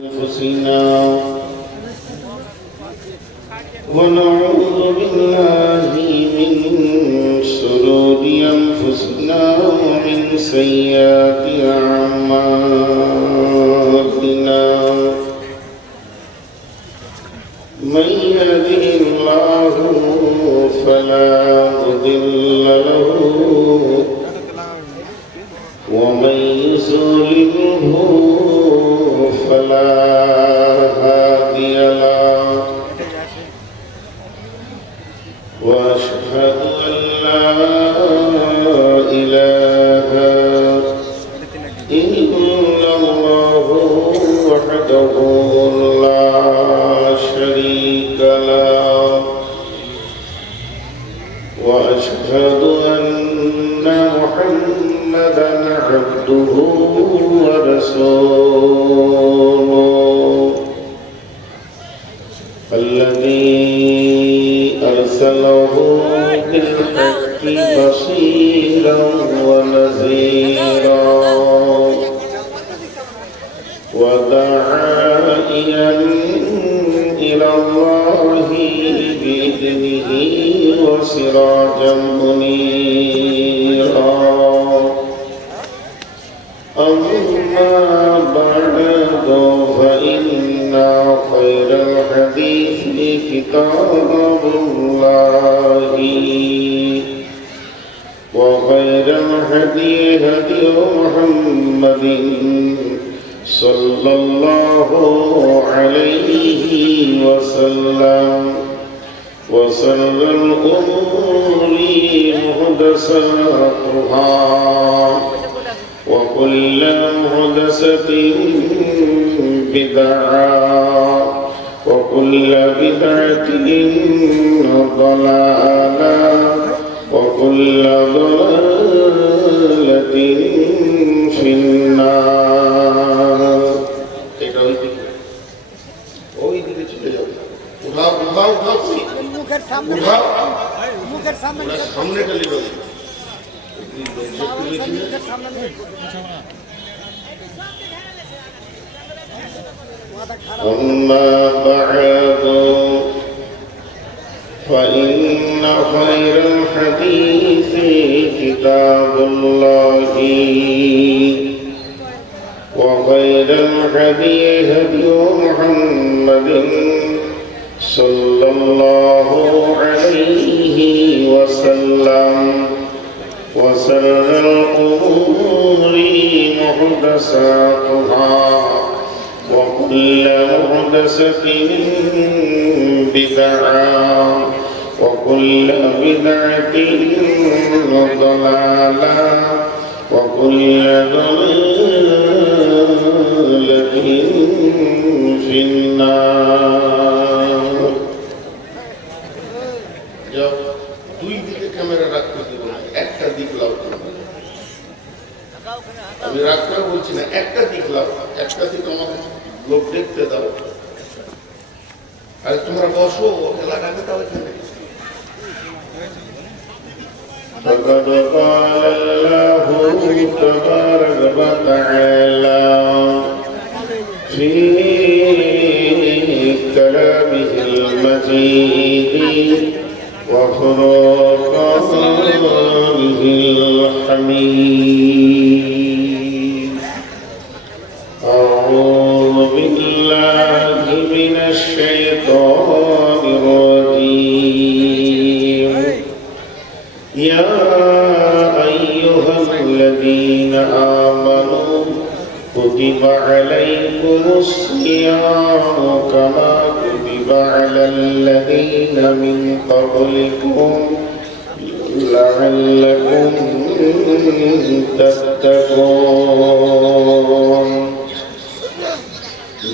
أنفسنا ونعوذ بالله من شرور أنفسنا ومن سيئات أعمالنا من يهده الله فلا مضل له ومن يضلله فلا هادي له وأشهد أن لا إله إلا الله وحده لا شريك له وأشهد أن محمدا عبده ورسوله الذي أرسله بالحق بشيرا ونذيرا وداعيا إلى الله بإذنه وسراجا منيرا أما بعد فإن خير الحديث كتاب الله وخير الهدي هدي محمد صلى الله عليه وسلم وشر الأمور محدثاتها وكل محدثة بدعة وكل بدعة ضلالة وكل ضلالة في النار أما بعد فإن خير الحديث كتاب الله وخير الهدي هدي محمد صلى الله عليه وسلم وشر الأمور محدثاتها وكل محدثة بدعة وكل بدعة ضلالة وكل ضلالة في النار দুই দিকে ক্যামেরা রাখতে দিব না, একটা দিক লাও। আমি রাখতে বলছি না, একটা দিক লাও, একটা দিক আমাকে লোক দেখতে দাও। আর তোমরা বসো, ওকে লাগাবে তাও এখানে। فقد قال الله تبارك وتعالى في كلامه المجيد وفرقانه الحميد أعوذ بالله من الشيطان الرجيم يا أيها الذين آمنوا كتب عليكم الصيام كما كتب على الذين من قبلكم لعلكم تتقون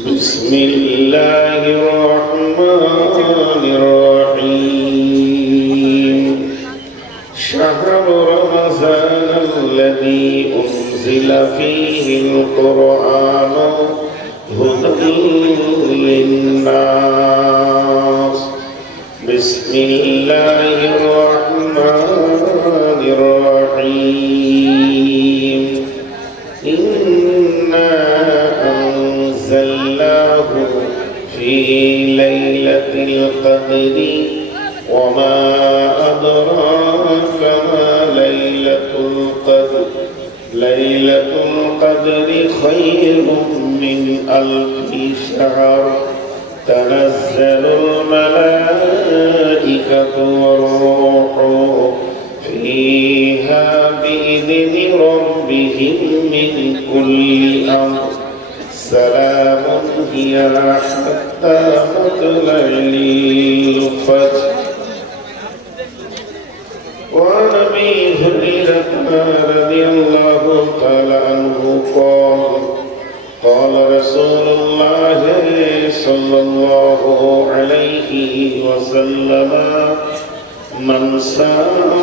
بسم الله الرحمن الرحيم شهر رمضان الذي أنزل فيه القرآن هدى للناس بسم الله الرحمن الرحيم إنا أنزلنا أنزلناه في ليلة القدر وما أدراك ما ليلة القدر ليلة القدر خير من ألف شهر تنزل الملائكة والروح فيها بإذن ربهم من كل أمر سلام هي حتى مطلع الفجر. وعن أبي هريرة رضي الله تعالى عنه قال رسول الله صلى الله عليه وسلم من صام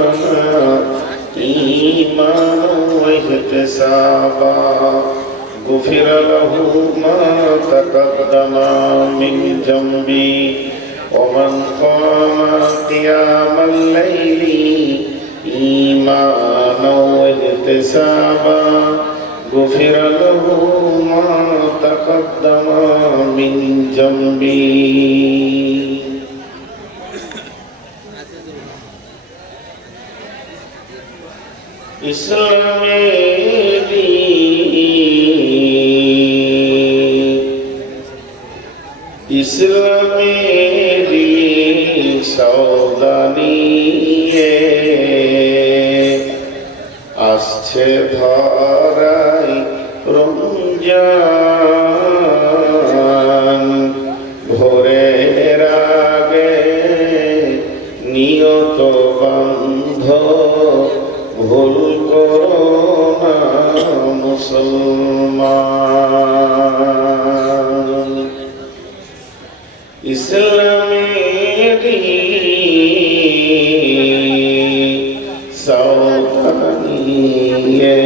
رمضان إيمانا واحتسابا غفر له ما تقدم من ذنبه ومن قام قيام الليل إيمانا واحتسابا غفر له ما تقدم من ذنبه. ইসলামেরি সৌদানিয়ে আসছে ধরাই রমজান ভোরের আগে নিয়ত বান্ধ ভুল করো না মুসলমান। ইসলামেরি সৌদানিয়ে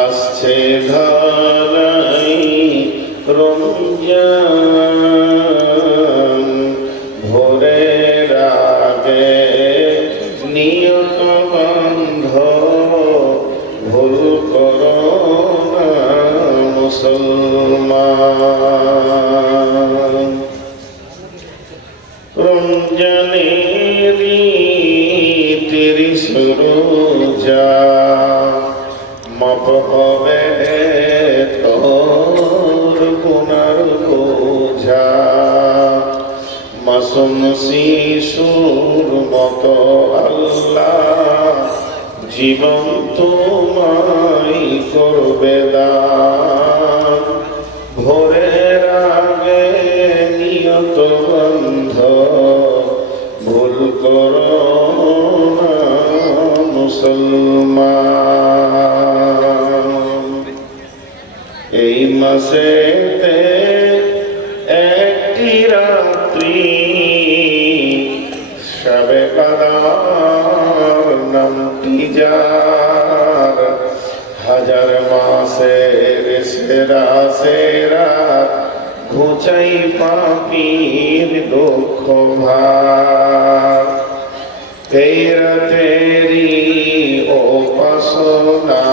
আসছে ধরাই রমজান ভোরের আগে নিয়ত বান্ধ ভুল করো না মুসলমান। রমজানেরই 30 রোজা মাপ হবে তোর গুনার বোঝা মাসুম শিশুর মতো আল্লাহ জীবন তোমায় করবে দান ভোরের আগে নিয়ত বন্ধ ভুল করো না মুসলমান। এই মাসেতে একটি রাত্রি শবে কদর নামটি যার হাজার মাসের সেরা সেরা ঘুচাই পাপীর দুঃখ ভার। এই রাতেরি উপাসনা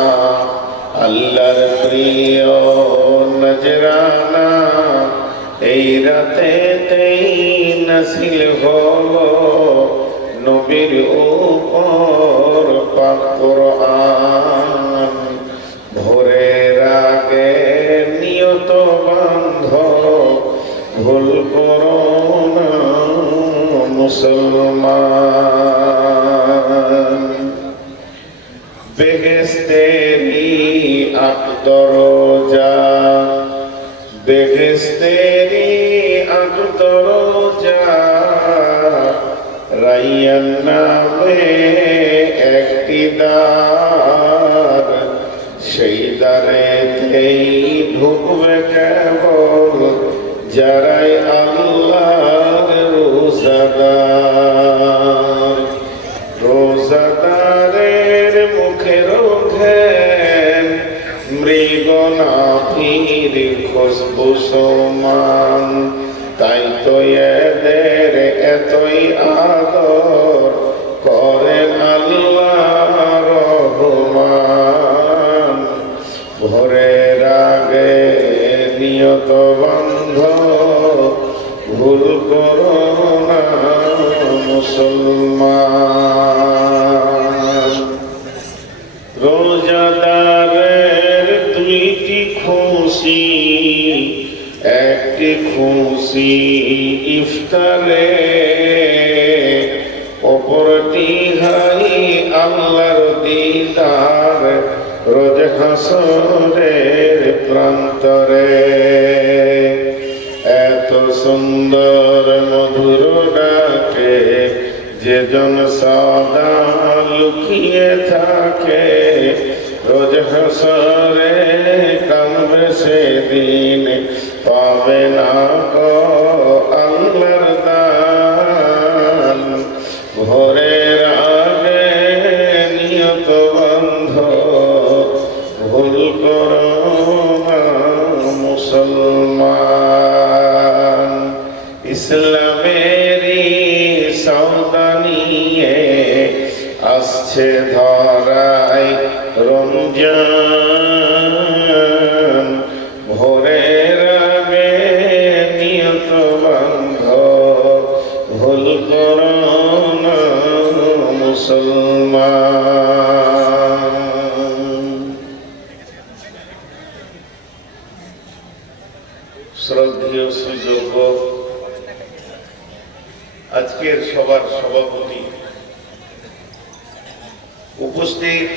আল্লাহর প্রিয় নজরানা এই রাতেতেই নাসিল হলো নবীর উপর পাক কোরআন ভোরের আগে নিয়ত বান্ধ ভুল করো না মুসলমান। বেহেশতেরি 8 দরজা বেহেশতেরি 8 দরজা রাইয়ান নামে একটি দ্বার সেই দ্বারেতেই ঢুকবে কেবল যারাই আল্লাহর রোজাদার। রোজাদারের মুখের ঘ্রাণ মৃগ নাভির খুশবু সমান তাই তো এদের এতই আদর করেন আল্লাহ রহমান। ভোরের নিয়ত বন্ধ ভুল করো না মুসলমান। রোজাদারের দুইটি খুশি, একটি খুশি ইফতারে, অপরটি হাই আল্লাহর দিদার রোজ হাসরের প্রান্তরে। এত সুন্দর মধুর ডাকে যেজন সদা লুকিয়ে থাকে, রোজ হাসরে কাঁদবে সেদিন পাবে না গো আল্লাহর দান। ভোরের আগে নিয়ত বন্ধ ভুল করো না মুসলমান। ইসলামেরই সওদা নিয়ে আসছে ধরায় রমজান। ভোরের আগে নিয়ত বন্ধ ভুল করো না মুসলমান। শ্রদ্ধেয় সুযোগ্য আজকের সবার সভাপতি, উপস্থিত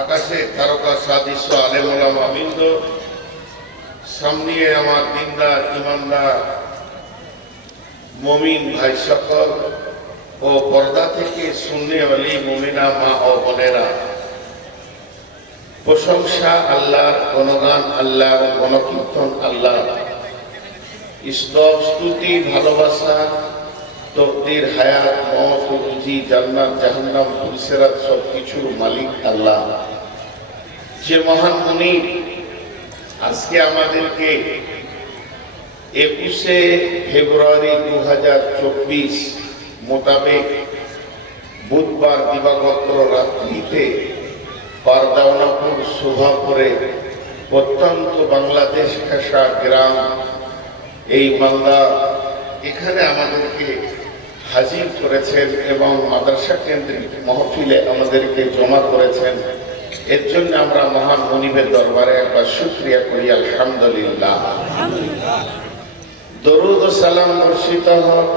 আকাশে তারকা সাদৃশ্য আলেম ওলামা বৃন্দ, সামনে আমার দিনদার ইমানদার মমিন ভাই সকল ও পর্দা থেকে সুন্নিওয়ালি মমিনা মা ও বোনেরা, প্রশংসা আল্লাহর, গণগান আল্লাহর, গণকীর্তন আল্লাহর, স্তব স্তুতি ভালোবাসা তকদির হায়াত মওত রুজি জান্নাত জাহান্নাম পুলসিরাত সবকিছুর মালিক আল্লাহ। যে মহান মুনি আজকে আমাদেরকে 21শে ফেব্রুয়ারি 2024 মোতাবেক বুধবার দিবাগত রাত্রিতে পারদাওনাপুর শোভাপুরে প্রত্যন্ত বাংলাদেশ ঘেঁষা গ্রাম এই মালদা, এখানে আমাদেরকে হাজির করেছেন এবং মাদ্রাসা কেন্দ্রিক মহফিলে আমাদেরকে জমা করেছেন। এর জন্য আমরা মহান মুনিবের দরবারে একবার শুকরিয়া করি, আলহামদুলিল্লাহ। দরুদ ও সালাম বর্ষিত হোক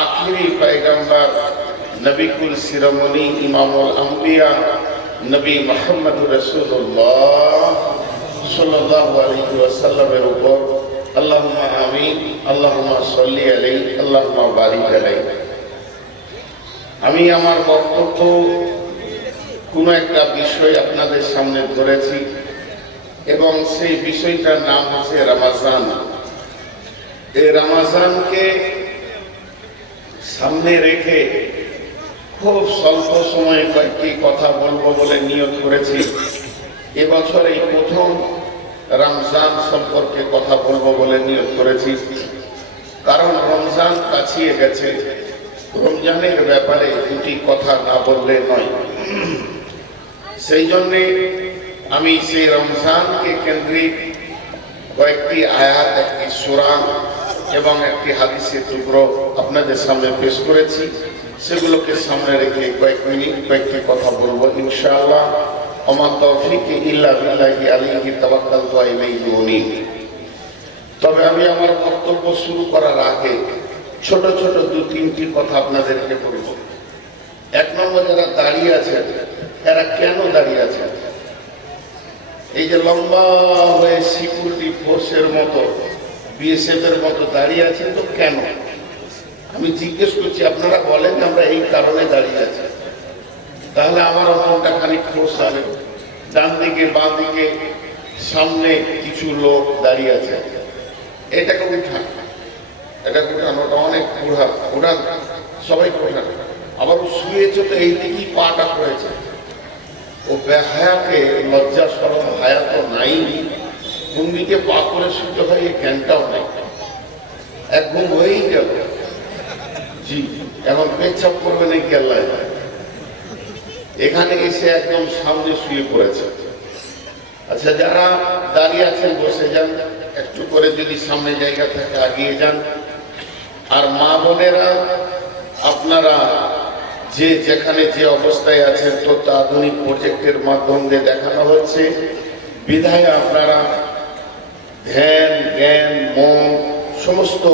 আখিরি পয়গম্বর নবিকুল শিরোমণি ইমামুল আম্বিয়া নবী মুহাম্মদুর রাসূলুল্লাহ সাল্লাল্লাহু আলাইহি ওয়াসাল্লামের উপর। আল্লাহুম্মা আমিন, আল্লাহুম্মা সাল্লি আলাইহি, আল্লাহুম্মা বারিক আলাইহি। আমি আমার বক্তব্য কোনো একটা বিষয় আপনাদের সামনে ধরেছি এবং সেই বিষয়টার নাম হচ্ছে রমজান। এই রমজানকে সামনে রেখে খুব স্বল্প সময়ে কয়েকটি কথা বলবো বলে নিয়ত করেছি। এবছর এই প্রথম রমজান সম্পর্কে কথা বলবো বলে নিয়ত করেছি, কারণ রমজান কাছিয়ে গেছে। রমজানের ব্যাপারে দুটি কথা না বললে নয়। সেই জন্যে আমি সেই রমজানকে কেন্দ্রিক কয়েকটি আয়াত, একটি সূরা এবং একটি হাদিসের টুকরো আপনাদের সামনে পেশ করেছি। সেগুলোকে সামনে রেখে কয়েক মিনিট কয়েকটি কথা বলবো ইনশাআল্লাহ। ওমা তৌফিক ইল্লা বিল্লাহি আলাইহি তাওয়াক্কালতু ওয়া ইলাইহি উনীব। তবে আমি আমার বক্তব্য শুরু করার আগে ছোট ছোট দু তিনটি কথা আপনাদেরকে বলবো। এক নম্বর, যারা দাঁড়িয়ে আছে এরা কেন দাঁড়িয়ে আছে? এই যে লম্বা হয়ে সিকিউরিটি ফোর্সের মতো, বিএসএফ এর মতো দাঁড়িয়ে আছে, তো কেন? আমি জিজ্ঞেস করছি, আপনারা বলেন আমরা এই কারণে দাঁড়িয়ে আছি। তাহলে আমার মনটা খানিক খোঁজ হবে। ডান দিকে বাঁ দিকে সামনে কিছু লোক দাঁড়িয়ে আছে, এটাকে উঠান, এটাকে উঠান, ওটা অনেক বুড়া, উঠান, সবাই উঠান। আবার ও শুয়েছে তো এই দিকেই পাটা করেছে। ও বেহায়াকে লজ্জা সরম হায়া তো নাই, কোন দিকে পা করে শুতে হয় এই জ্ঞানটাও নাই। এক ঘুম হয়েই গেল। জি, এখন পেচ্ছাপ করবে নাকি আল্লাহ। এখানে এসে একদম সামনে শুয়ে পড়েছে। আচ্ছা, যারা দাঁড়িয়ে আছেন বসে যান, একটু করে যদি সামনে জায়গা থাকে এগিয়ে যান। আর মা বোনেরা, আপনারা যে যেখানে যে অবস্থায় আছেন তথ্য আধুনিক প্রজেক্টের মাধ্যমে দেখানো হচ্ছে, বিধায় আপনারা ধ্যান জ্ঞান মন সমস্ত